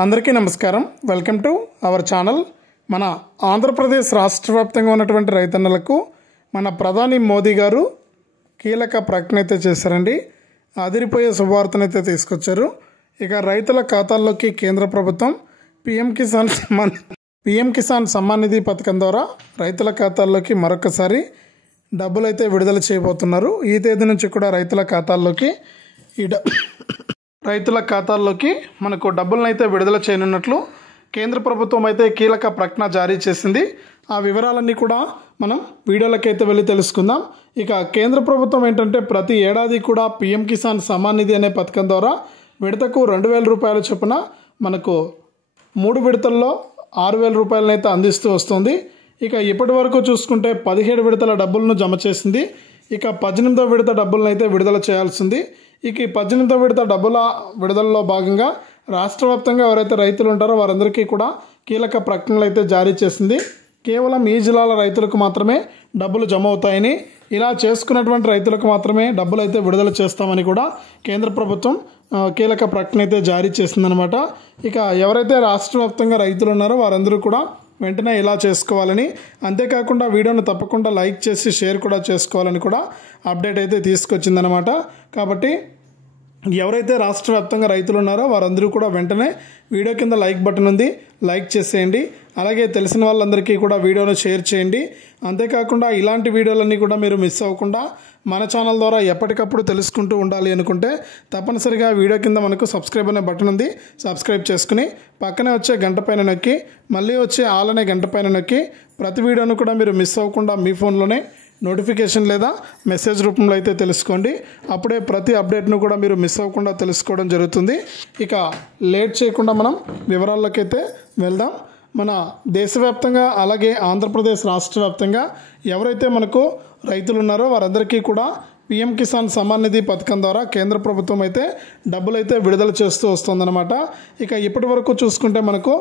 అందరికీ నమస్కారం. Welcome to our channel. మన ఆంధ్రప్రదేశ్ రాష్ట్ర వ్యాప్తంగా ఉన్నటువంటి రైతన్నలకు మన ప్రధాని మోదీ గారు కీలక ప్రకటన అయితే చేశారండి. అదిరిపోయే శుభవార్తనైతే తీసుకొచ్చారు. ఇక రైతుల ఖాతాల్లోకి కేంద్ర ప్రభుత్వం పీఎం కిసాన్ సమ్మాన్ నిధి పథకం ద్వారా రైతుల ఖాతాల్లోకి మరొకసారి డబ్బులు అయితే విడుదల చేయబోతున్నారు. ఈ తేదీ నుంచి కూడా రైతుల ఖాతాల్లోకి మనకు డబ్బులను అయితే విడుదల చేయనున్నట్లు కేంద్ర ప్రభుత్వం అయితే కీలక ప్రకటన జారీ చేసింది. ఆ వివరాలన్నీ కూడా మనం వీడియోలకైతే వెళ్ళి తెలుసుకుందాం. ఇక కేంద్ర ప్రభుత్వం ఏంటంటే ప్రతి ఏడాది కూడా పీఎం కిసాన్ సమ్మాన్ నిధి అనే పథకం ద్వారా విడతకు 2,000 రూపాయల చొప్పున మనకు 3 విడతల్లో 6,000 రూపాయలను అయితే అందిస్తూ వస్తుంది. ఇక ఇప్పటి వరకు చూసుకుంటే 17 విడతల డబ్బులను జమ చేసింది. ఇక 18వ విడత డబ్బులను అయితే విడుదల చేయాల్సింది. ఇక ఈ 18వ విడత డబ్బుల విడుదలలో భాగంగా రాష్ట్ర వ్యాప్తంగా ఎవరైతే రైతులు ఉంటారో వారందరికీ కూడా కీలక ప్రకటనలు అయితే జారీ చేసింది. కేవలం ఈ జిల్లాల రైతులకు మాత్రమే డబ్బులు జమ అవుతాయని, ఇలా చేసుకున్నటువంటి రైతులకు మాత్రమే డబ్బులు అయితే విడుదల చేస్తామని కూడా కేంద్ర ప్రభుత్వం కీలక ప్రకటన అయితే జారీ చేసిందనమాట. ఇక ఎవరైతే రాష్ట్ర వ్యాప్తంగా రైతులు ఉన్నారో వారందరూ కూడా వెంటనే ఇలా చేసుకోవాలని, అంతేకాకుండా వీడియోను తప్పకుండా లైక్ చేసి షేర్ కూడా చేసుకోవాలని కూడా అప్డేట్ అయితే తీసుకొచ్చిందనమాట. కాబట్టి ఎవరైతే రాష్ట్ర వ్యాప్తంగా రైతులు ఉన్నారో వారందరూ కూడా వెంటనే వీడియో కింద లైక్ బటన్ ఉంది, లైక్ చేసేయండి. అలాగే తెలిసిన వాళ్ళందరికీ కూడా వీడియోను షేర్ చేయండి. అంతేకాకుండా ఇలాంటి వీడియోలన్నీ కూడా మీరు మిస్ అవ్వకుండా మన ఛానల్ ద్వారా ఎప్పటికప్పుడు తెలుసుకుంటూ ఉండాలి అనుకుంటే తప్పనిసరిగా వీడియో కింద మనకు సబ్స్క్రైబ్ అనే బటన్ ఉంది, సబ్స్క్రైబ్ చేసుకుని పక్కనే వచ్చే గంట పైన నొక్కి మళ్ళీ వచ్చే ఆల్ అనే గంట పైన నొక్కి ప్రతి వీడియోను కూడా మీరు మిస్ అవ్వకుండా మీ ఫోన్లోనే నోటిఫికేషన్ లేదా మెసేజ్ రూపంలో అయితే తెలుసుకోండి. అప్పుడే ప్రతి అప్డేట్ను కూడా మీరు మిస్ అవ్వకుండా తెలుసుకోవడం జరుగుతుంది. ఇక లేట్ చేయకుండా మనం వివరాల్లోకైతే వెళ్దాం. మన దేశవ్యాప్తంగా అలాగే ఆంధ్రప్రదేశ్ రాష్ట్ర వ్యాప్తంగా ఎవరైతే మనకు రైతులు ఉన్నారో వారందరికీ కూడా పీఎం కిసాన్ సమ్మాన్ నిధి పథకం ద్వారా కేంద్ర ప్రభుత్వం అయితే డబ్బులు అయితే విడుదల చేస్తూ వస్తుందన్నమాట. ఇక ఇప్పటి వరకు చూసుకుంటే మనకు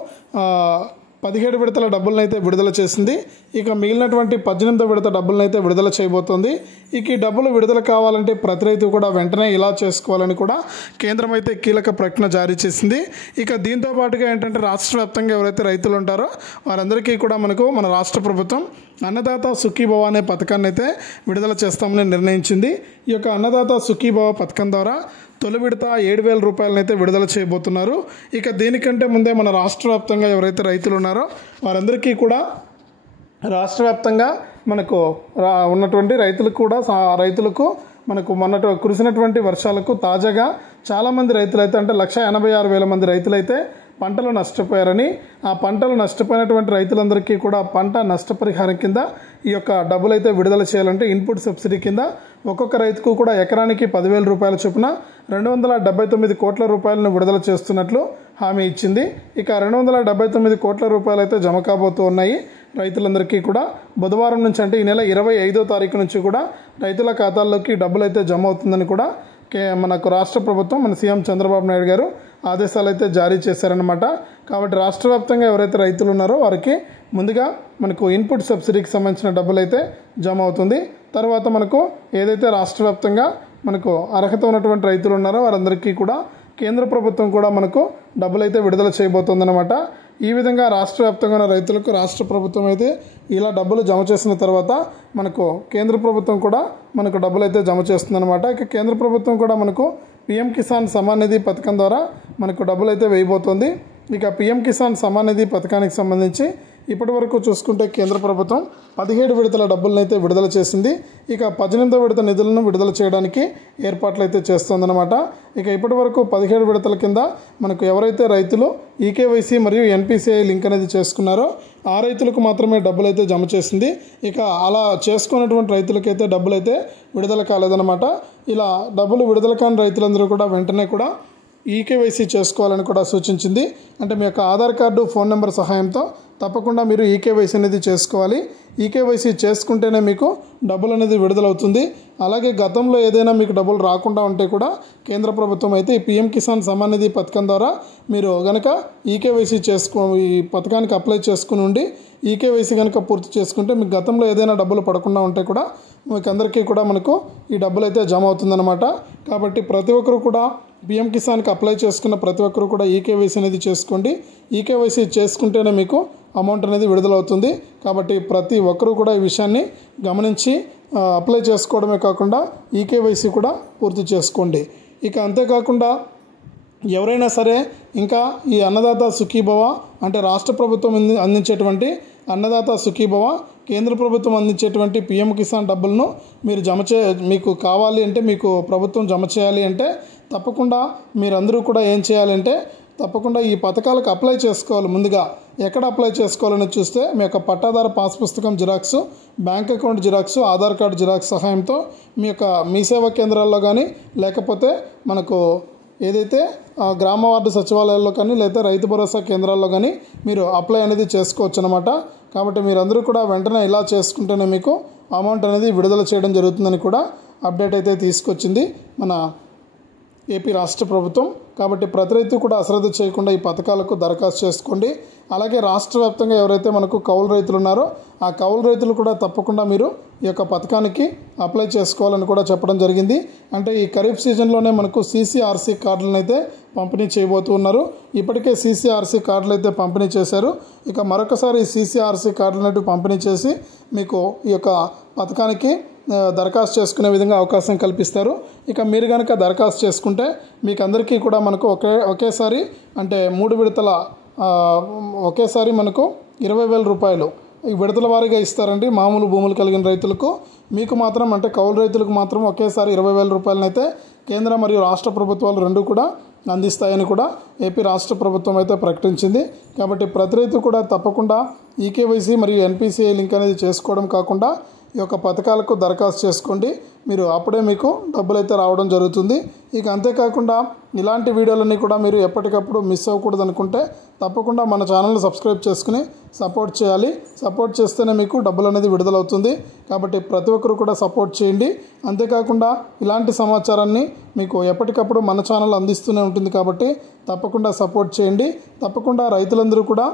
17 విడతల డబ్బులను అయితే విడుదల చేసింది. ఇక మిగిలినటువంటి 18వ విడత డబ్బులను అయితే విడుదల చేయబోతోంది. ఇక ఈ డబ్బులు విడుదల కావాలంటే ప్రతి రైతు కూడా వెంటనే ఇలా చేసుకోవాలని కూడా కేంద్రం అయితే కీలక ప్రకటన జారీ చేసింది. ఇక దీంతో పాటుగా ఏంటంటే రాష్ట్ర వ్యాప్తంగా ఎవరైతే రైతులు ఉంటారో వారందరికీ కూడా మన రాష్ట్ర ప్రభుత్వం అన్నదాత సుఖీభవ అనే పథకాన్ని అయితే విడుదల చేస్తామని నిర్ణయించింది. ఈ యొక్క అన్నదాత సుఖీభవ పథకం ద్వారా తొలి విడత 7,000 రూపాయలను అయితే విడుదల చేయబోతున్నారు. ఇక దీనికంటే ముందే మన రాష్ట్ర వ్యాప్తంగా ఎవరైతే రైతులు ఉన్నారో వారందరికీ కూడా రాష్ట్ర వ్యాప్తంగా మనకు ఉన్నటువంటి రైతులకు మనకు మొన్నటి కురిసినటువంటి వర్షాలకు తాజాగా చాలామంది రైతులు అయితే అంటే 186,000 మంది రైతులైతే పంటలు నష్టపోయారని, ఆ పంటలు నష్టపోయినటువంటి రైతులందరికీ కూడా పంట నష్టపరిహారం కింద ఈ యొక్క డబ్బులు అయితే విడుదల చేయాలంటే ఇన్పుట్ సబ్సిడీ కింద ఒక్కొక్క రైతుకు కూడా ఎకరానికి 10,000 రూపాయల చొప్పున 279 కోట్ల రూపాయలను విడుదల చేస్తున్నట్లు హామీ ఇచ్చింది. ఇక 279 కోట్ల రూపాయలు అయితే జమ కాబోతూ ఉన్నాయి రైతులందరికీ కూడా. బుధవారం నుంచి అంటే ఈ నెల 25వ తారీఖు నుంచి కూడా రైతుల ఖాతాల్లోకి డబ్బులు అయితే జమ అవుతుందని కూడా మనకు రాష్ట్ర ప్రభుత్వం మన సీఎం చంద్రబాబు నాయుడు గారు ఆదేశాలు అయితే జారీ చేశారనమాట. కాబట్టి రాష్ట్ర వ్యాప్తంగా ఎవరైతే రైతులు ఉన్నారో వారికి ముందుగా మనకు ఇన్పుట్ సబ్సిడీకి సంబంధించిన డబ్బులు అయితే జమ అవుతుంది. తర్వాత మనకు ఏదైతే రాష్ట్ర వ్యాప్తంగా మనకు అర్హత ఉన్నటువంటి రైతులు ఉన్నారో వారందరికీ కూడా కేంద్ర ప్రభుత్వం కూడా మనకు డబ్బులు అయితే విడుదల చేయబోతుందన్నమాట. ఈ విధంగా రాష్ట్ర వ్యాప్తంగా ఉన్న రైతులకు రాష్ట్ర ప్రభుత్వం అయితే ఇలా డబ్బులు జమ చేసిన తర్వాత మనకు కేంద్ర ప్రభుత్వం కూడా మనకు డబ్బులు అయితే జమ చేస్తుందన్నమాట. ఇక కేంద్ర ప్రభుత్వం కూడా మనకు పీఎం కిసాన్ సమ్మాన్ నిధి పథకం ద్వారా మనకు డబ్బులు అయితే వేయబోతోంది. ఇక పీఎం కిసాన్ సమ్మాన్ నిధి పథకానికి సంబంధించి ఇప్పటి వరకు చూసుకుంటే కేంద్ర ప్రభుత్వం 17 విడతల డబ్బులను అయితే విడుదల చేసింది. ఇక 18వ విడత నిధులను విడుదల చేయడానికి ఏర్పాట్లు అయితే చేస్తోందన్నమాట. ఇక ఇప్పటి వరకు 17 విడతల కింద మనకు ఎవరైతే రైతులు ఈకేవైసీ మరియు ఎన్పిసిఐ లింక్ అనేది చేసుకున్నారో ఆ రైతులకు మాత్రమే డబ్బులు అయితే జమ చేసింది. ఇక అలా చేసుకున్నటువంటి రైతులకైతే డబ్బులు అయితే విడుదల కాలేదన్నమాట. ఇలా డబ్బులు విడుదల కాని రైతులందరూ కూడా వెంటనే కూడా ఈకేవైసీ చేసుకోవాలని కూడా సూచించింది. అంటే మీ యొక్క ఆధార్ కార్డు, ఫోన్ నెంబర్ సహాయంతో తప్పకుండా మీరు ఈకేవైసీ అనేది చేసుకోవాలి. ఈకేవైసీ చేసుకుంటేనే మీకు డబ్బులు అనేది విడుదలవుతుంది. అలాగే గతంలో ఏదైనా మీకు డబ్బులు రాకుండా ఉంటే కూడా కేంద్ర ప్రభుత్వం అయితే ఈ పీఎం కిసాన్ సమ్మాన్ నిధి పథకం ద్వారా మీరు గనక ఈకేవైసీ ఈ పథకానికి అప్లై చేసుకుని ఉండి ఈకేవైసీ కనుక పూర్తి చేసుకుంటే మీకు గతంలో ఏదైనా డబ్బులు పడకుండా ఉంటే కూడా మీకు అందరికీ కూడా మనకు ఈ డబ్బులు అయితే జమ అవుతుందన్నమాట. కాబట్టి ప్రతి ఒక్కరు కూడా పీఎం కిసాన్కి అప్లై చేసుకున్న ప్రతి ఒక్కరు కూడా ఈకేవైసీ అనేది చేసుకోండి. ఈకేవైసీ చేసుకుంటేనే మీకు అమౌంట్ అనేది విడుదలవుతుంది. కాబట్టి ప్రతి ఒక్కరూ కూడా ఈ విషయాన్ని గమనించి అప్లై చేసుకోవడమే కాకుండా ఈకేవైసీ కూడా పూర్తి చేసుకోండి. ఇక అంతేకాకుండా ఎవరైనా సరే ఇంకా ఈ అన్నదాత సుఖీభవ అంటే రాష్ట్ర ప్రభుత్వం అందించేటువంటి అన్నదాత సుఖీభవ, కేంద్ర ప్రభుత్వం అందించేటువంటి పీఎం కిసాన్ డబ్బులను మీరు మీకు కావాలి అంటే, మీకు ప్రభుత్వం జమ చేయాలి అంటే తప్పకుండా మీరందరూ కూడా ఏం చేయాలంటే తప్పకుండా ఈ పథకాలకు అప్లై చేసుకోవాలి. ముందుగా ఎక్కడ అప్లై చేసుకోవాలని చూస్తే మీ యొక్క పట్టాదార పాస్ పుస్తకం xerox, bank account xerox, Aadhaar card xerox సహాయంతో మీ సేవా కేంద్రాల్లో కానీ లేకపోతే మనకు ఏదైతే గ్రామ వార్డు సచివాలయాల్లో కానీ లేదా రైతు భరోసా కేంద్రాల్లో కానీ మీరు అప్లై అనేది చేసుకోవచ్చు అన్నమాట. కాబట్టి మీరందరూ కూడా వెంటనే ఇలా చేసుకుంటేనే మీకు అమౌంట్ అనేది విడుదల చేయడం జరుగుతుందని కూడా అప్డేట్ అయితే తీసుకొచ్చింది మన ఏపీ రాష్ట్ర ప్రభుత్వం. కాబట్టి ప్రతి రైతు కూడా అశ్రద్ధ చేయకుండా ఈ పథకాలకు దరఖాస్తు చేసుకోండి. అలాగే రాష్ట్ర వ్యాప్తంగా ఎవరైతే మనకు కౌలు రైతులు ఉన్నారో ఆ కౌలు రైతులు కూడా తప్పకుండా మీరు ఈ యొక్క పథకానికి అప్లై చేసుకోవాలని కూడా చెప్పడం జరిగింది. అంటే ఈ ఖరీఫ్ సీజన్లోనే మనకు సీసీఆర్సీ కార్డులను అయితే పంపిణీ చేయబోతున్నారు. ఇప్పటికే సీసీఆర్సీ కార్డులు అయితే పంపిణీ చేశారు. ఇక మరొకసారి ఈ సీసీఆర్సీ కార్డులను పంపిణీ చేసి మీకు ఈ యొక్క పథకానికి దరఖాస్తు చేసుకునే విధంగా అవకాశం కల్పిస్తారు. ఇక మీరు కనుక దరఖాస్తు చేసుకుంటే మీకు అందరికీ కూడా మనకు ఒకేసారి అంటే 3 విడతల ఒకేసారి మనకు 20,000 రూపాయలు ఈ విడతల వారీగా ఇస్తారండి. మామూలు భూములు కలిగిన రైతులకు, మీకు మాత్రం అంటే కౌలు రైతులకు మాత్రం ఒకేసారి 20,000 రూపాయలనైతే కేంద్ర మరియు రాష్ట్ర ప్రభుత్వాలు రెండూ కూడా అందిస్తాయని కూడా ఏపీ రాష్ట్ర ప్రభుత్వం అయితే ప్రకటించింది. కాబట్టి ప్రతి రైతు కూడా తప్పకుండా ఈకేవైసీ మరియు ఎన్పిసిఐ లింక్ అనేది చేసుకోవడం కాకుండా ఈ యొక్క పథకాలకు దరఖాస్తు చేసుకోండి. మీరు అప్పుడే మీకు డబ్బులు అయితే రావడం జరుగుతుంది. ఇక అంతేకాకుండా ఇలాంటి వీడియోలన్నీ కూడా మీరు ఎప్పటికప్పుడు మిస్ అవ్వకూడదు అనుకుంటే తప్పకుండా మన ఛానల్ని సబ్స్క్రైబ్ చేసుకుని సపోర్ట్ చేయాలి. సపోర్ట్ చేస్తేనే మీకు డబ్బులు అనేది విడుదలవుతుంది. కాబట్టి ప్రతి ఒక్కరు కూడా సపోర్ట్ చేయండి. అంతేకాకుండా ఇలాంటి సమాచారాన్ని మీకు ఎప్పటికప్పుడు మన ఛానల్ అందిస్తూనే ఉంటుంది. కాబట్టి తప్పకుండా సపోర్ట్ చేయండి. తప్పకుండా రైతులందరూ కూడా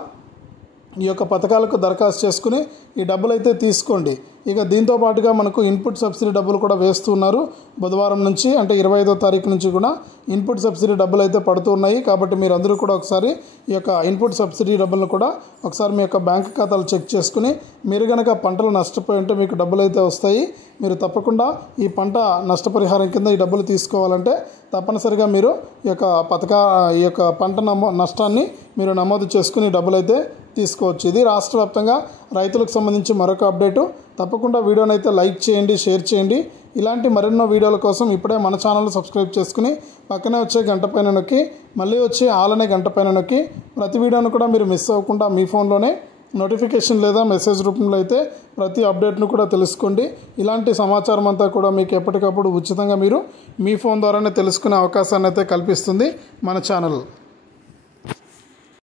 ఈ యొక్క పథకాలకు దరఖాస్తు చేసుకుని ఈ డబ్బులు అయితే తీసుకోండి. ఇక దీంతో పాటుగా మనకు ఇన్పుట్ సబ్సిడీ డబ్బులు కూడా వేస్తున్నారు. బుధవారం నుంచి అంటే 25వ తారీఖు నుంచి కూడా ఇన్పుట్ సబ్సిడీ డబ్బులు అయితే పడుతున్నాయి. కాబట్టి మీరు అందరూ కూడా ఒకసారి ఈ యొక్క ఇన్పుట్ సబ్సిడీ డబ్బులను కూడా ఒకసారి మీ యొక్క బ్యాంక్ ఖాతాలు చెక్ చేసుకుని మీరు కనుక పంటలు నష్టపోయి ఉంటే మీకు డబ్బులు అయితే వస్తాయి. మీరు తప్పకుండా ఈ పంట నష్టపరిహారం కింద ఈ డబ్బులు తీసుకోవాలంటే తప్పనిసరిగా మీరు ఈ యొక్క పంట నష్టాన్ని మీరు నమోదు చేసుకుని డబ్బులు అయితే తీసుకోవచ్చు. ఇది రాష్ట్ర వ్యాప్తంగా రైతులకు సంబంధించి మరొక అప్డేటు. తప్పకుండా వీడియోని అయితే లైక్ చేయండి, షేర్ చేయండి. ఇలాంటి మరెన్నో వీడియోల కోసం ఇప్పుడే మన ఛానల్ సబ్స్క్రైబ్ చేసుకుని పక్కనే వచ్చే గంట పైన నొక్కి మళ్ళీ వచ్చే ఆల్ అనే గంట పైన నొక్కి ప్రతి వీడియోను కూడా మీరు మిస్ అవ్వకుండా మీ ఫోన్లోనే నోటిఫికేషన్ లేదా మెసేజ్ రూపంలో అయితే ప్రతి అప్డేట్ను కూడా తెలుసుకోండి. ఇలాంటి సమాచారం అంతా కూడా మీకు ఎప్పటికప్పుడు ఉచితంగా మీరు మీ ఫోన్ ద్వారానే తెలుసుకునే అవకాశాన్ని అయితే కల్పిస్తుంది మన ఛానల్.